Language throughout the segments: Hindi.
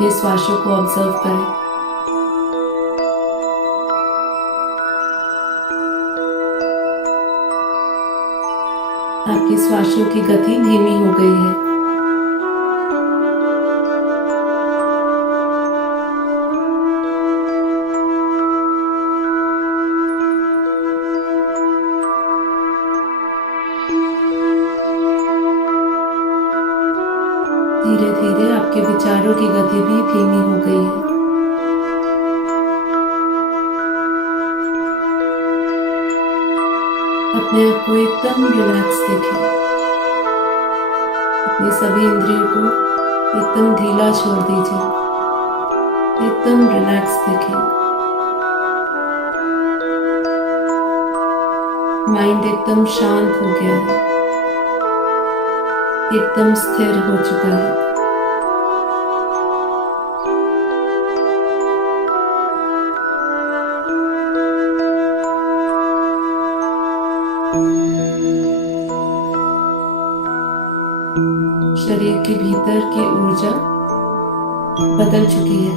अपने श्वासों को ऑब्जर्व करें। आपकी श्वासों की गति धीमी हो गई है। धीरे धीरे आपके विचारों की गति भी धीमी हो गई है। अपने आप को एकदम रिलैक्स देखें। अपनी सभी इंद्रियों को एकदम ढीला छोड़ दीजिए। एकदम रिलैक्स देखें। माइंड एकदम शांत हो गया है, एकदम स्थिर हो चुका है। शरीर के भीतर की ऊर्जा बदल चुकी है।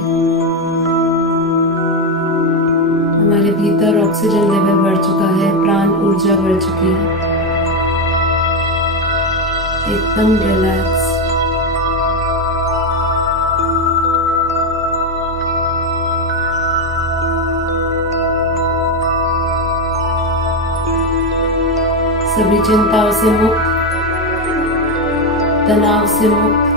हमारे भीतर ऑक्सीजन लेवल बढ़ चुका है, प्राण ऊर्जा बढ़ चुकी है। एकदम रिलैक्स। सभी चिंताओं से मुक्त, तनाव से मुक्त,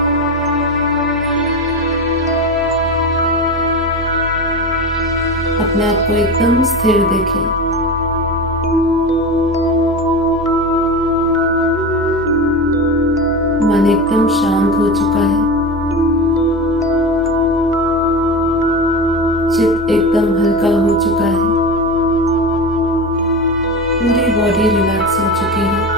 अपने आप को एकदम स्थिर देखें। मन एकदम शांत हो चुका है। चित्त एकदम हल्का हो चुका है। पूरी बॉडी रिलैक्स हो चुकी है।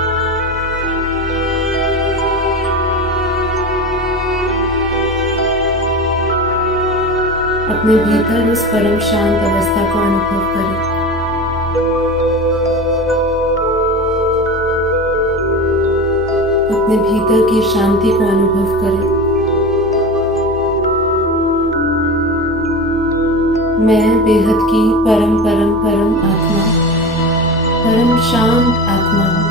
अपने भीतर उस परम शांत अवस्था को अनुभव करें। अपने भीतर की शांति को अनुभव करें। मैं बेहद की परम परम परम आत्मा, परम शांत आत्मा हूँ।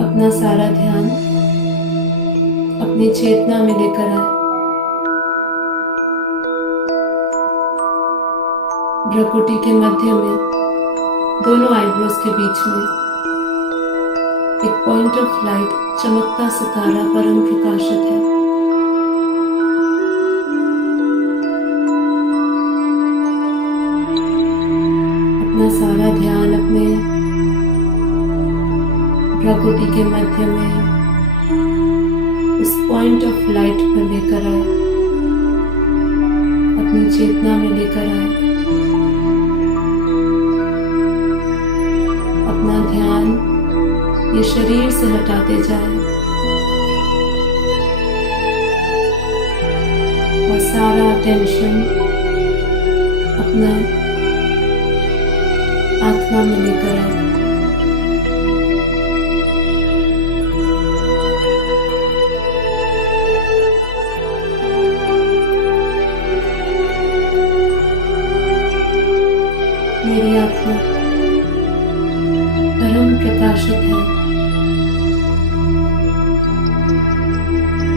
अपना सारा ध्यान अपनी चेतना में लेकर आए। भ्रुकुटी के मध्य में, दोनों आईब्रोज के बीच में एक पॉइंट ऑफ लाइट, चमकता सितारा परम प्रकाशित है। अपना सारा ध्यान अपने भ्रुकुटी के मध्य में उस पॉइंट ऑफ लाइट पर लेकर आए। अपनी चेतना में लेकर आए। अपना ध्यान ये शरीर से हटाते जाए और सारा टेंशन अपना आत्मा में लेकर आए। मेरी आत्मा परम प्रकाशित है।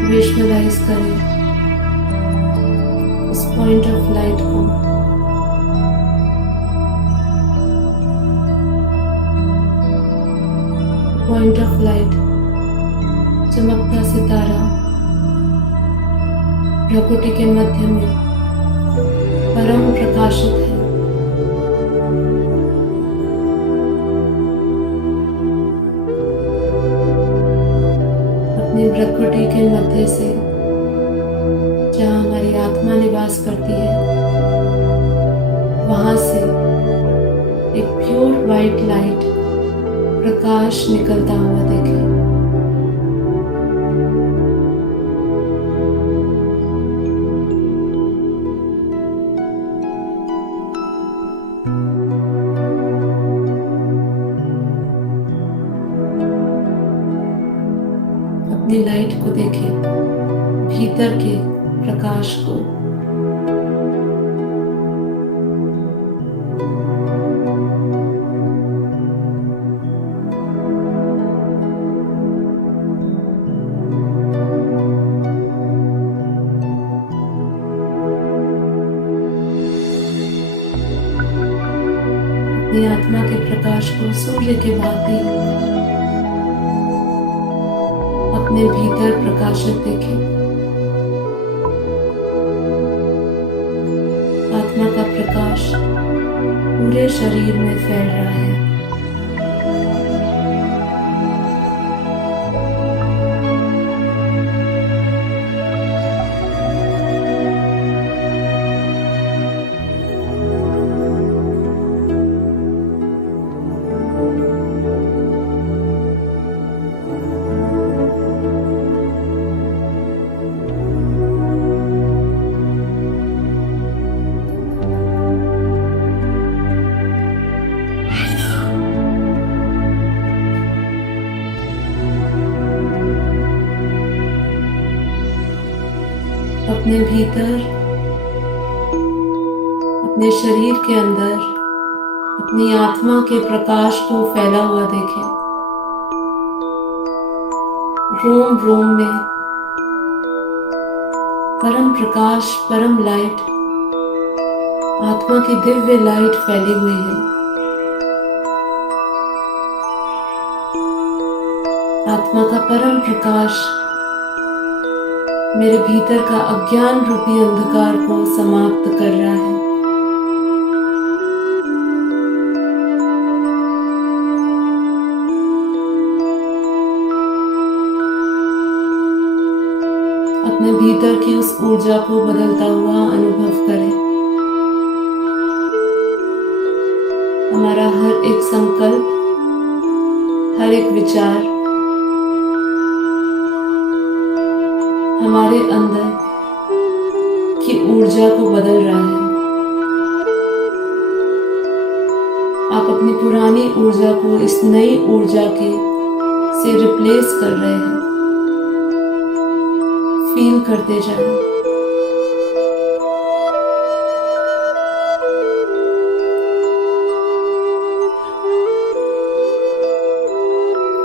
विजुअलाइज करें उस पॉइंट ऑफ लाइट को। पॉइंट ऑफ लाइट, चमकता सितारा भ्रुकुटी के मध्य में परम प्रकाशित है। अपनी भ्रुकुटी के मध्य से जहाँ हमारी आत्मा निवास करती है, वहाँ से एक प्योर वाइट लाइट, प्रकाश निकलता हुआ देखें। अपनी लाइट को देखें, भीतर के प्रकाश को। अपनी आत्मा के प्रकाश को सूर्य के भांति अपने भीतर प्रकाशित देखें। आत्मा का प्रकाश पूरे शरीर में फैल रहा है। अपने भीतर, अपने शरीर के अंदर अपनी आत्मा के प्रकाश को फैला हुआ देखें। रोम रोम में परम प्रकाश, परम लाइट, आत्मा की दिव्य लाइट फैली हुई है। आत्मा का परम प्रकाश मेरे भीतर का अज्ञान रूपी अंधकार को समाप्त कर रहा है। अपने भीतर की उस ऊर्जा को बदलता हुआ अनुभव करें। हमारा हर एक संकल्प, हर एक विचार हमारे अंदर की ऊर्जा को बदल रहा है। आप अपनी पुरानी ऊर्जा को इस नई ऊर्जा के से रिप्लेस कर रहे हैं। फील करते जाएं।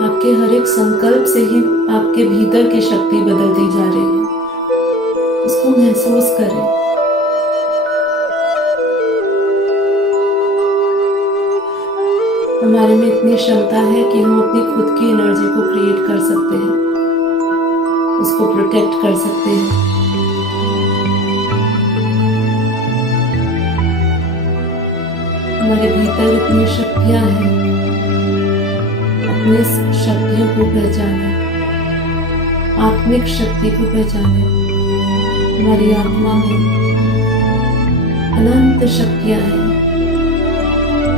आपके हर एक संकल्प से ही आपके भीतर की शक्ति बदलती जा रही है। उसको महसूस करें। हमारे में इतनी क्षमता है कि हम अपनी खुद की एनर्जी को क्रिएट कर सकते हैं, उसको प्रोटेक्ट कर सकते हैं। हमारे भीतर इतनी शक्तियां हैं। अपनी शक्तियों को पहचाने, आत्मिक शक्ति को पहचाने। हमारी आत्मा में अनंत शक्तियां हैं,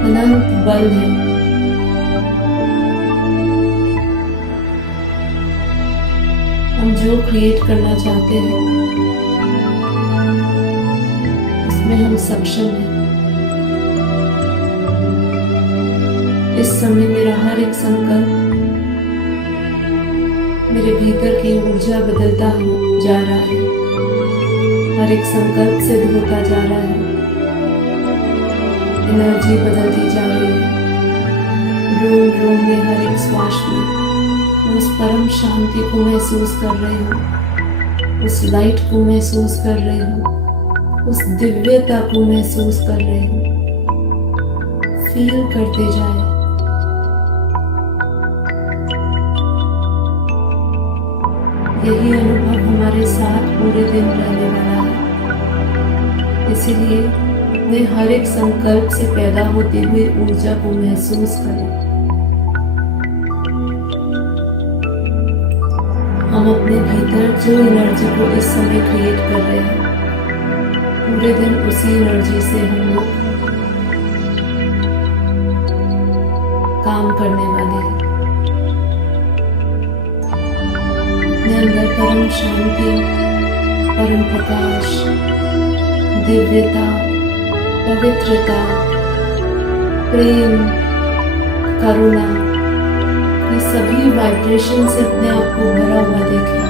अनंत बल है। हम जो क्रिएट करना चाहते हैं उसमें हम सक्षम हैं। इस समय मेरा हर एक संकल्प मेरे भीतर की ऊर्जा बदलता जा रहा है। हर एक संकल्प सिद्ध होता जा रहा है। एनर्जी बदलती जा रही है। रोम रोम में, हर एक श्वास में मैं उस परम शांति को महसूस कर रही हूँ, उस लाइट को महसूस कर रही हूँ, उस दिव्यता को महसूस कर रही हूँ। फील करते जाए। यही अनुभव हमारे साथ पूरे दिन रहने वाला है। इसीलिए अपने हर एक संकल्प से पैदा होती हुई ऊर्जा को महसूस करें। हम अपने भीतर जो एनर्जी को इस समय क्रिएट कर रहे हैं, पूरे दिन उसी एनर्जी से हम लोग काम करने वाले हैं। अपने अंदर परम शांति, परम प्रकाश, दिव्यता, पवित्रता, प्रेम, करुणा, ये सभी वाइब्रेशन से अपने आप को भरा हुआ देखें।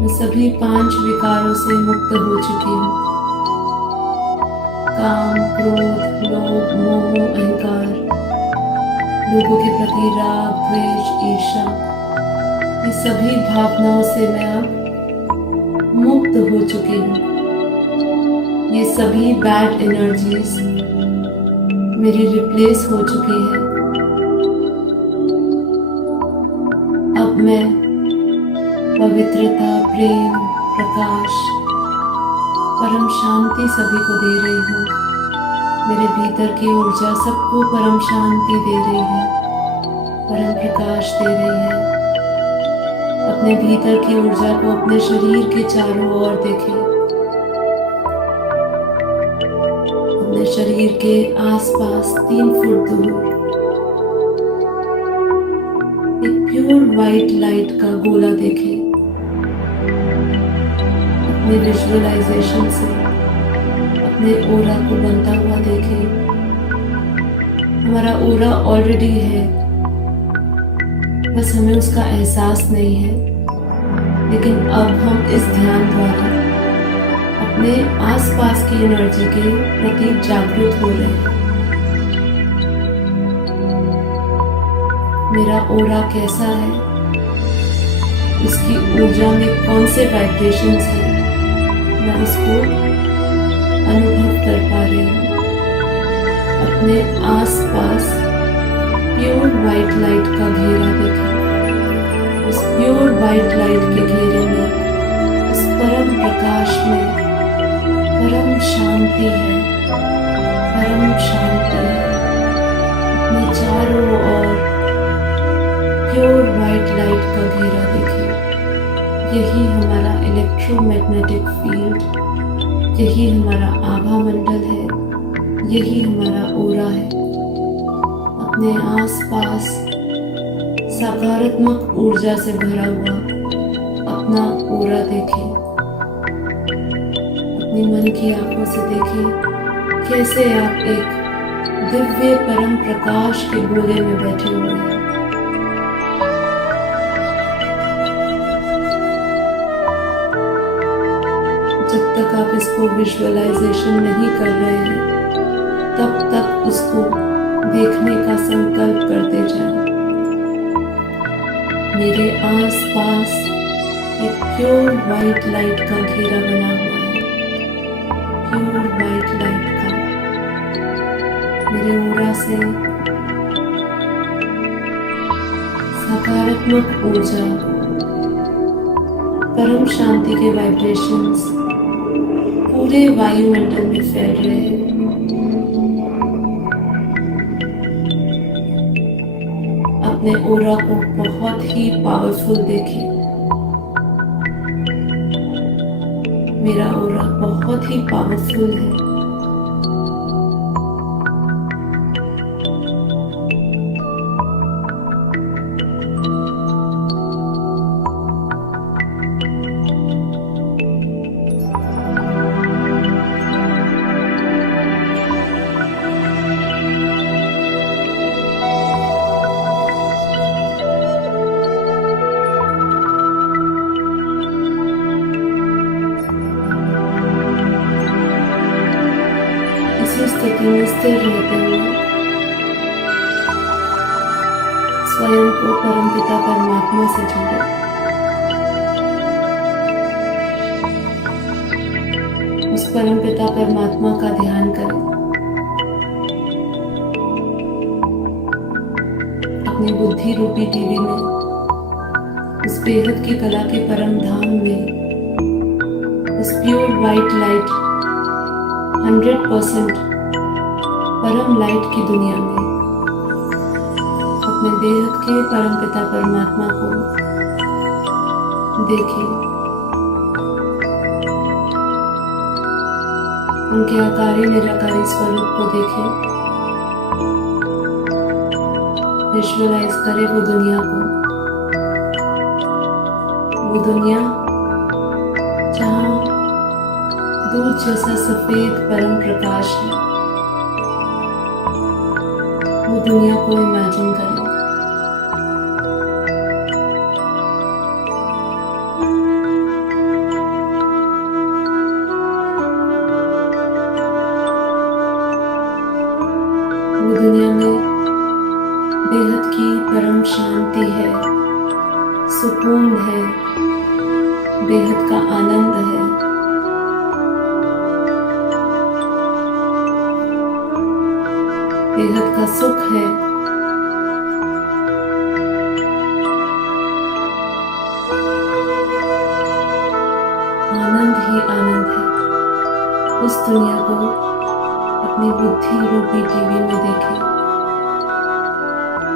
मैं सभी 5 विकारों से मुक्त हो चुकी हूँ। काम, क्रोध, लोभ, मोह, अहंकार, लोगों के प्रति राग, द्वेष, ईर्ष्या, ये सभी भावनाओं से मैं अब मुक्त हो चुकी हूँ। ये सभी बैड एनर्जीज मेरी रिप्लेस हो चुकी है। अब मैं पवित्रता, प्रेम, प्रकाश, परम शांति सभी को दे रही हूँ। मेरे भीतर की ऊर्जा सबको परम शांति दे रही है, परम प्रकाश दे रही है। अपने भीतर की ऊर्जा को अपने शरीर के चारों ओर देखें। अपने शरीर के आसपास 3 फुट दूर एक प्योर वाइट लाइट का गोला देखें। अपने विजुअलाइजेशन से अपने ओरा को बनता हुआ देखें। हमारा ओरा ऑलरेडी है, बस हमें उसका एहसास नहीं है। लेकिन अब हम इस ध्यान द्वारा अपने आसपास की एनर्जी के प्रति जागरूक हो रहे हैं। मेरा ओरा कैसा है, उसकी ऊर्जा में कौन से वाइब्रेशंस हैं, मैं उसको अनुभव कर पा रही हूँ। अपने आसपास प्योर वाइट लाइट का घेरा देखें। उस प्योर वाइट लाइट के घेरे में, उस परम प्रकाश में परम शांति है, परम शांति है। अपने चारों ओर प्योर वाइट लाइट का घेरा देखें। यही हमारा इलेक्ट्रोमैग्नेटिक फील्ड, यही हमारा आभा मंडल है, यही हमारा ओरा है। अपने आसपास सकारात्मक ऊर्जा से भरा हुआ अपना ओरा देखें। अपनी मन की आंखों से देखें कैसे आप एक दिव्य परम प्रकाश के गोले में बैठे हुए हैं। जब तक आप इसको विजुअलाइजेशन नहीं कर रहे हैं, तब तक उसको देखने का संकल्प करते जाएं। मेरे आसपास एक प्योर वाइट लाइट का घेरा बना हुआ है, प्योर वाइट लाइट का। मेरे ओरा से सकारात्मक ऊर्जा, परम शांति के वाइब्रेशंस पूरे वायुमंडल में फैल रहे हैं। अपने ओरा को बहुत ही पावरफुल देखें। मेरा ओरा बहुत ही पावरफुल है। स्थिति में स्थिर रहते हुए स्वयं को परमपिता परमात्मा से जोड़ें। उस परमपिता परमात्मा का ध्यान करें। अपनी बुद्धि रूपी टीवी में, उस बेहद की कला के परम धाम में, उस प्योर वाइट लाइट 100% परम लाइट की दुनिया में अपने बेहद के परम पिता परमात्मा को देखें, उनके आकारी निराकारी स्वरूप को देखें, विजुअलाइज करें वो दुनिया को, वो दुनिया जहाँ दूध जैसा सफेद परम प्रकाश है, वो दुनिया को इमेजिन करें। वो दुनिया में बेहद की परम शांति है, सुकून है, बेहद का आनंद है, बेहद का सुख है, आनंद ही आनंद है। उस दुनिया को अपनी बुद्धि रूपी टीवी में देखें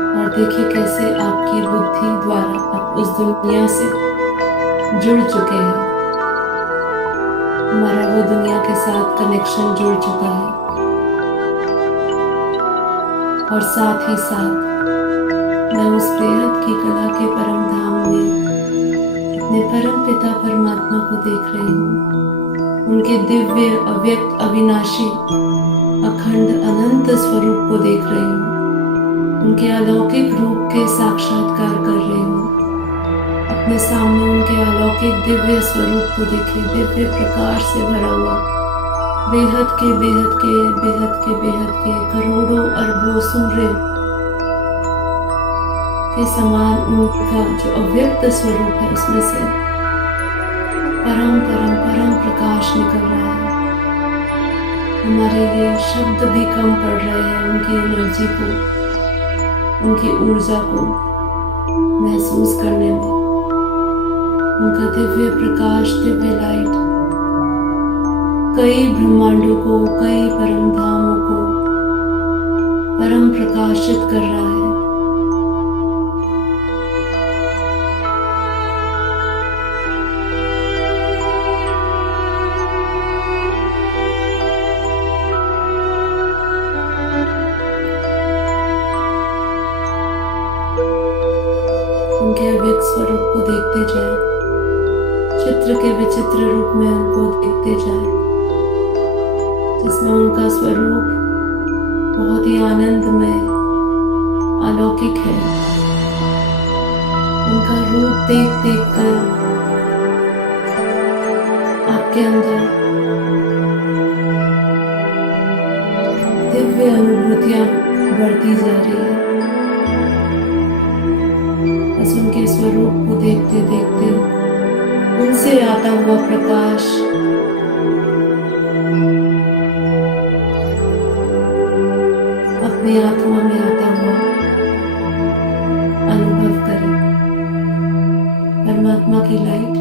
और देखिए कैसे आपकी बुद्धि द्वारा आप उस दुनिया से जुड़ चुके हैं। हमारा वो दुनिया के साथ कनेक्शन जुड़ चुका है और साथ ही साथ मैं उस बेहद की कला के परम धाम में अपने परम पिता परमात्मा को देख रही हूँ। उनके दिव्य अव्यक्त अविनाशी अखंड अनंत स्वरूप को देख रही हूँ। उनके अलौकिक रूप के साक्षात्कार कर रही हूँ। अपने सामने उनके अलौकिक दिव्य स्वरूप को देखे, दिव्य प्रकाश से भरा हुआ, बेहद के बेहद के बेहद के बेहद के करोड़ों अरबों सूर्य के समान उनका जो अव्यक्त स्वरूप है उसमें से परम परम परम प्रकाश निकल रहा है। हमारे लिए शब्द भी कम पड़ रहे हैं उनकी एनर्जी को, उनकी ऊर्जा को महसूस करने में। उनका दिव्य प्रकाश, दिव्य लाइट कई ब्रह्मांडों को, कई परम धामों को परम प्रकाशित कर रहा है। उनके अव्यक्त स्वरूप को देखते जाए, चित्र के विचित्र रूप में उनको देखते जाए, जिसमें उनका स्वरूप बहुत ही आनंदमय अलौकिक है। उनका रूप देख देख कर आपके अंदर दिव्य अनुभूतियां बढ़ती जा रही है। बस उनके स्वरूप को देखते देखते उनसे आता हुआ प्रकाश अपनी आत्मा में आता हुआ अनुभव करें। परमात्मा की लाइट,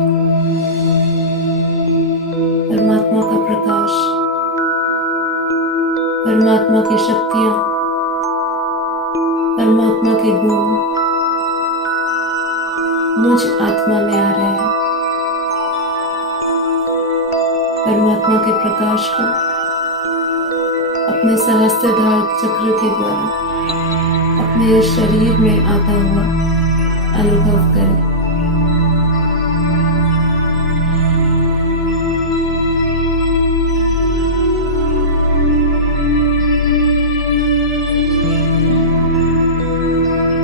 परमात्मा का प्रकाश, परमात्मा की शक्तियां, परमात्मा के गुण मुझ आत्मा में आ रहे हैं। परमात्मा के प्रकाश को अपने सहस्त्रधार चक्र के द्वारा अपने शरीर में आता हुआ अनुभव करें।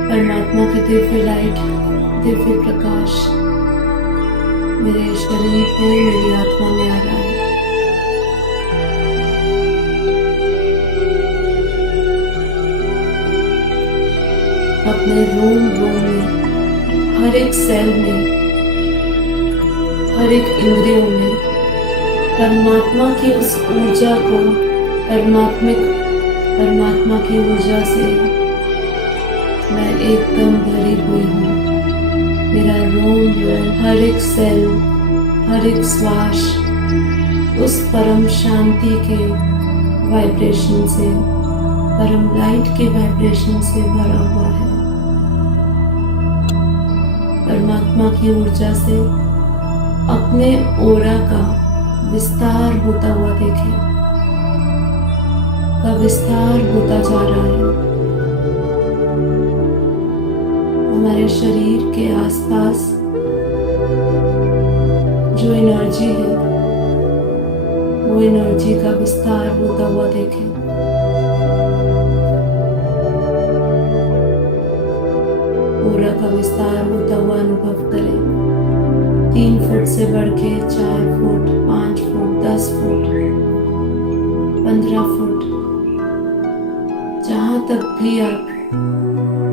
परमात्मा की दिव्य लाइट, दिव्य प्रकाश मेरे शरीर में, मेरी आत्मा में आ रहा है। अपने रोम रोम में, हर एक सेल में, हर एक इंद्रियों में परमात्मा की उस ऊर्जा को परमात्मा की ऊर्जा से मैं एकदम भरी हुई हूँ। मेरा रोम रोम, हर एक सेल, हर एक श्वास उस परम शांति के वाइब्रेशन से, परम लाइट के वाइब्रेशन से भरा हुआ है। परमात्मा की ऊर्जा से अपने ओरा का विस्तार होता हुआ देखें, का विस्तार होता जा रहा है। हमारे शरीर के आसपास जो एनर्जी है, वो एनर्जी का विस्तार होता हुआ देखें। ओरा का विस्तार होता हुआ अनुभव करें। 3 फुट से बढ़ के 4 फुट, 5 फुट, 10 फुट, 15 फुट, जहां तक भी आप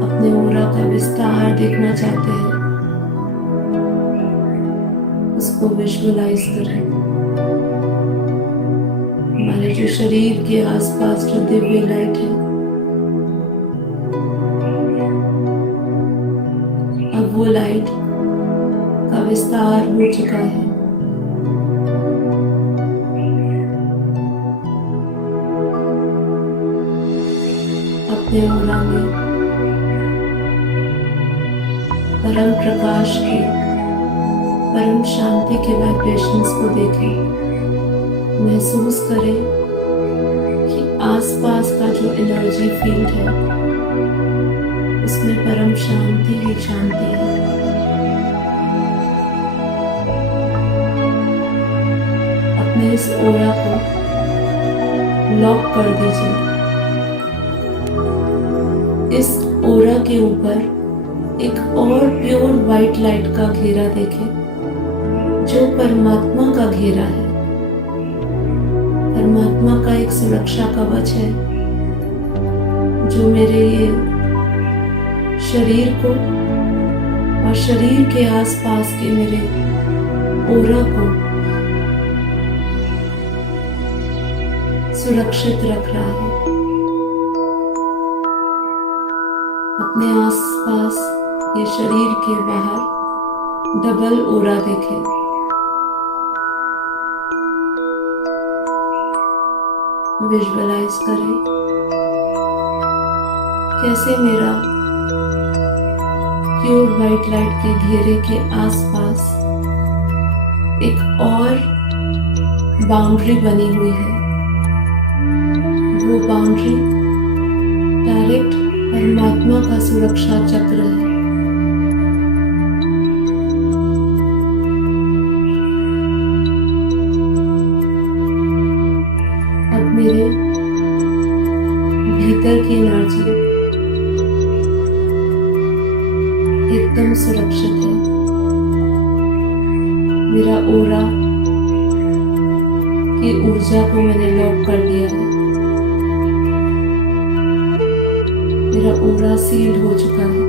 अपने ओरा का विस्तार देखना चाहते हैं, उसको विजुअलाइज करें। हमारे जो शरीर के आसपास जो दिव्य लाइट है, अब वो लाइट का विस्तार हो चुका है। अपने ओरा में परम प्रकाश के, परम शांति के वाइब्रेशंस को देखें। महसूस करें कि आसपास का जो एनर्जी फील्ड है, उसमें परम शांति ही शांति है। अपने इस ओरा को लॉक कर दीजिए। इस ओरा के ऊपर एक और प्योर व्हाइट लाइट का घेरा देखें, जो परमात्मा का घेरा है। परमात्मा का एक सुरक्षा कवच है, जो मेरे ये शरीर को और शरीर के आसपास के मेरे ओरा को सुरक्षित रख रहा है। अपने आसपास ये शरीर के बाहर डबल ओरा देखें। विजुअलाइज करें कैसे मेरा प्योर व्हाइट लाइट के घेरे के आसपास एक और बाउंड्री बनी हुई है। वो बाउंड्री डायरेक्ट परमात्मा का सुरक्षा चक्र है। अब मेरे भीतर की एनर्जी एकदम सुरक्षित है। मेरा ओरा की ऊर्जा को मैंने लॉक कर दिया है। मेरा ओरा सील्ड हो चुका है।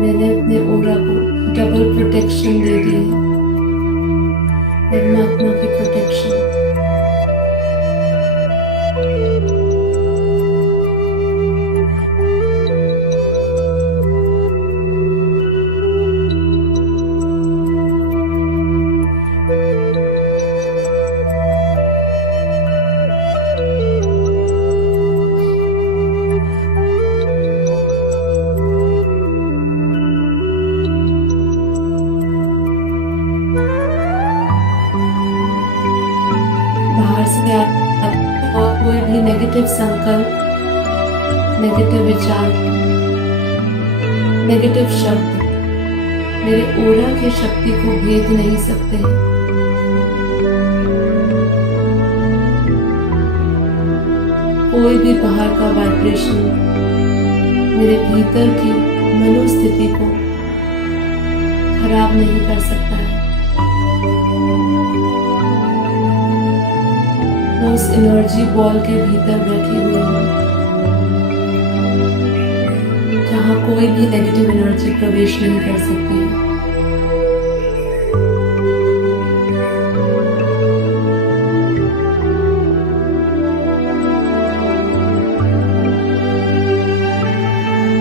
मैंने अपने ओरा को डबल प्रोटेक्शन दे दी है। परमात्मा की प्रोटेक्शन। बाहर से और कोई भी नेगेटिव संकल्प, नेगेटिव विचार, नेगेटिव शब्द मेरे ओरा की शक्ति को भेद नहीं सकते हैं। कोई भी बाहर का वाइब्रेशन मेरे भीतर की मनोस्थिति को खराब नहीं कर सकता है। मैं उस एनर्जी बॉल के भीतर बैठी हुई हूँ, जहाँ कोई भी नेगेटिव एनर्जी प्रवेश नहीं कर सकती है।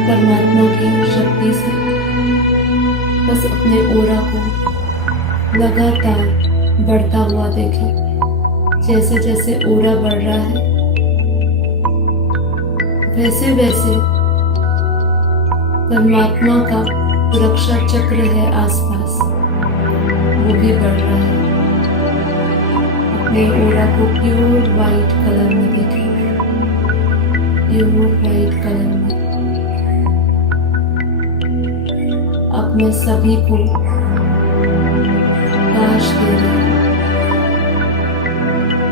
परमात्मा की शक्ति से बस अपने ओरा को लगातार बढ़ता हुआ देखें। जैसे जैसे ओरा बढ़ रहा है वैसे वैसे परमात्मा का सुरक्षा चक्र है आसपास, वो भी बढ़ रहा है। अपने ओरा को प्योर वाइट कलर में देखें, प्योर वाइट कलर में। अब मैं सभी को प्रकाश दे रही हूँ,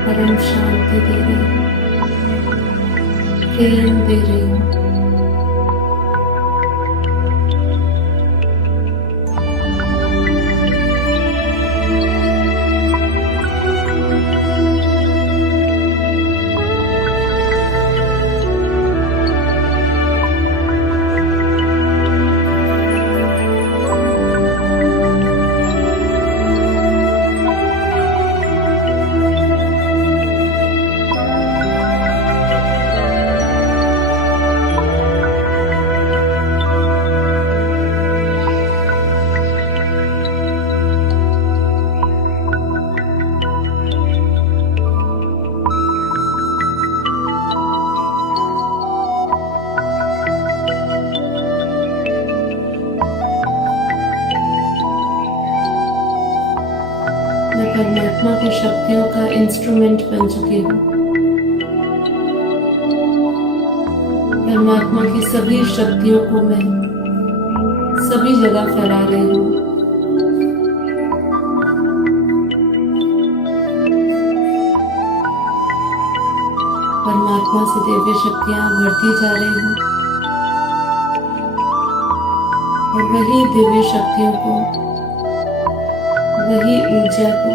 परम शांति दे रही हूँ, प्रेम दे रही हूँ। मैं परमात्मा की शक्तियों का इंस्ट्रूमेंट बन चुकी हूँ। परमात्मा की सभी शक्तियों को मैं सभी जगह फैला रही हूँ। परमात्मा से दिव्य शक्तियाँ बढ़ती जा रही हूँ और वही दिव्य शक्तियों को, वही ऊर्जा को,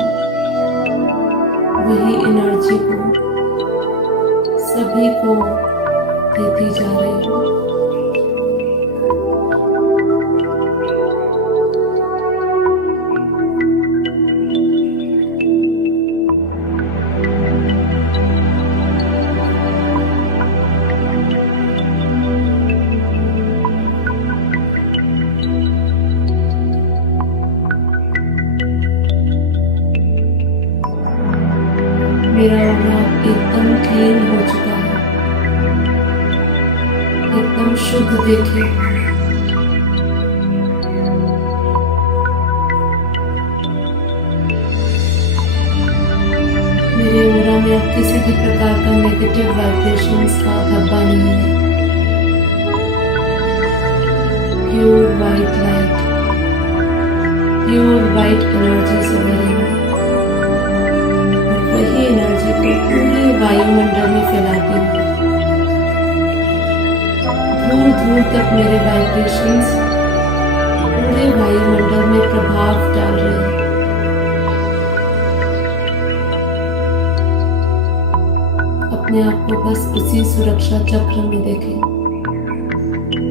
वही एनर्जी को सभी को देती जा रही हूँ। मेरा ओरा एकदम क्लीन हो चुका है, एकदम शुद्ध देखिए। मेरे ओरा में अब किसी भी प्रकार का नेगेटिव वाइब्रेशंस का धब्बा नहीं है। Pure white light, pure white energy से भरी है। वही एनर्जी को पूरे वायुमंडल में फैलाती हूँ। दूर दूर तक मेरे वाइब्रेशंस पूरे वायुमंडल में प्रभाव डाल रहे हैं। अपने आप को बस उसी सुरक्षा चक्र में देखें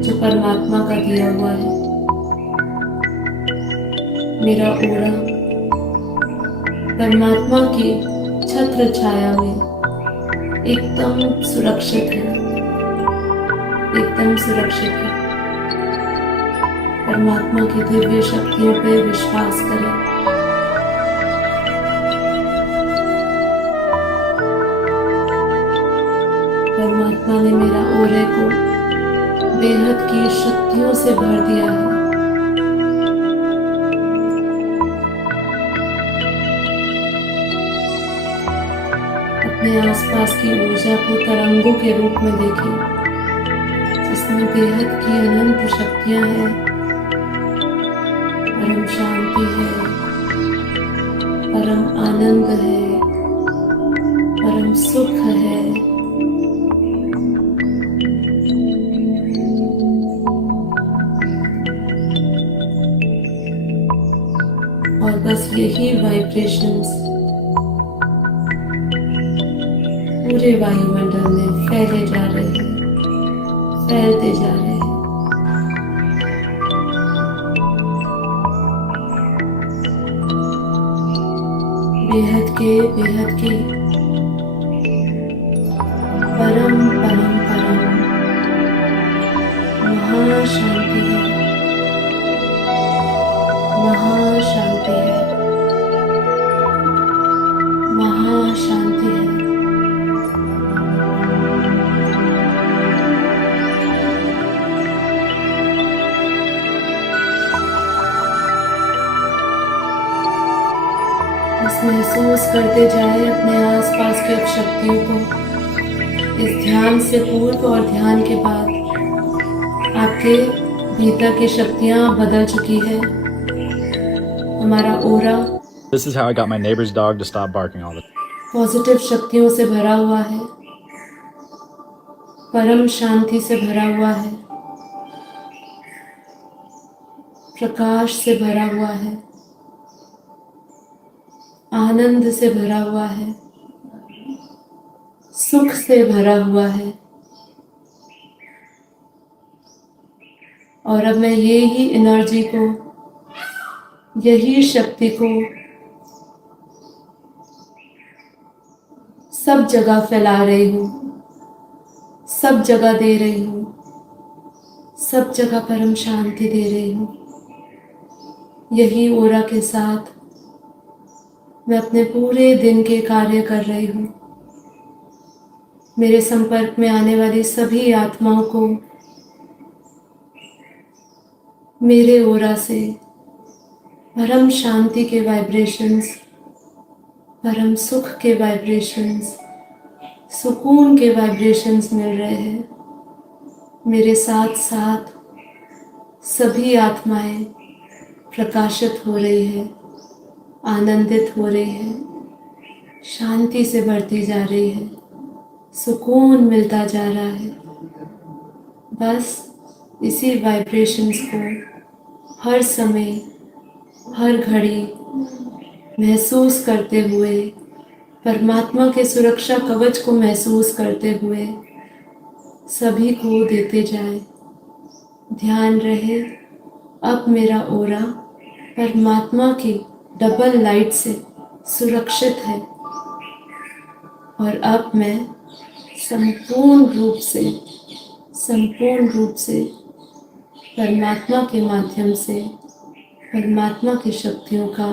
जो परमात्मा का दिया हुआ है। मेरा ओरा परमात्मा की छत्र छाया में एकदम सुरक्षित है, एकदम सुरक्षित है। परमात्मा की दिव्य शक्तियों पे विश्वास करें। परमात्मा ने मेरा ओरे को बेहद की शक्तियों से भर दिया है। अपने आसपास की ऊर्जा को तरंगों के रूप में देखें, जिसमें बेहद की अनंत शक्तियां हैं, परम शांति है, परम आनंद है, परम सुख है। और बस यही वाइब्रेशंस पूरे वायुमंडल में फैले जा रहे हैं, फैलते जा रहे हैं। बेहद के परम परम परम महान महाशांति है, महाशांति है, महाशांति है। बस महसूस करते जाए अपने आसपास की शक्तियों को। इस ध्यान से पूर्व और ध्यान के बाद आपके भीतर की शक्तियां बदल चुकी है। हमारा ओरा This is how I got my neighbor's dog to stop barking all the time. Positive शक्तियों से भरा हुआ है, परम शांति से भरा हुआ है, प्रकाश से भरा हुआ है, आनंद से भरा हुआ है, सुख से भरा हुआ है। और अब मैं यही एनर्जी को, यही शक्ति को सब जगह फैला रही हूँ, सब जगह दे रही हूँ, सब जगह परम शांति दे रही हूँ। यही ओरा के साथ मैं अपने पूरे दिन के कार्य कर रही हूँ। मेरे संपर्क में आने वाली सभी आत्माओं को मेरे ओरा से परम शांति के वाइब्रेशंस, परम सुख के वाइब्रेशंस, सुकून के वाइब्रेशंस मिल रहे हैं। मेरे साथ साथ सभी आत्माएं प्रकाशित हो रही है, आनंदित हो रही है, शांति से बढ़ती जा रही है, सुकून मिलता जा रहा है। बस इसी वाइब्रेशंस को हर समय, हर घड़ी महसूस करते हुए, परमात्मा के सुरक्षा कवच को महसूस करते हुए सभी को देते जाए। ध्यान रहे, अब मेरा ओरा परमात्मा की डबल लाइट से सुरक्षित है और अब मैं संपूर्ण रूप से परमात्मा के माध्यम से परमात्मा की शक्तियों का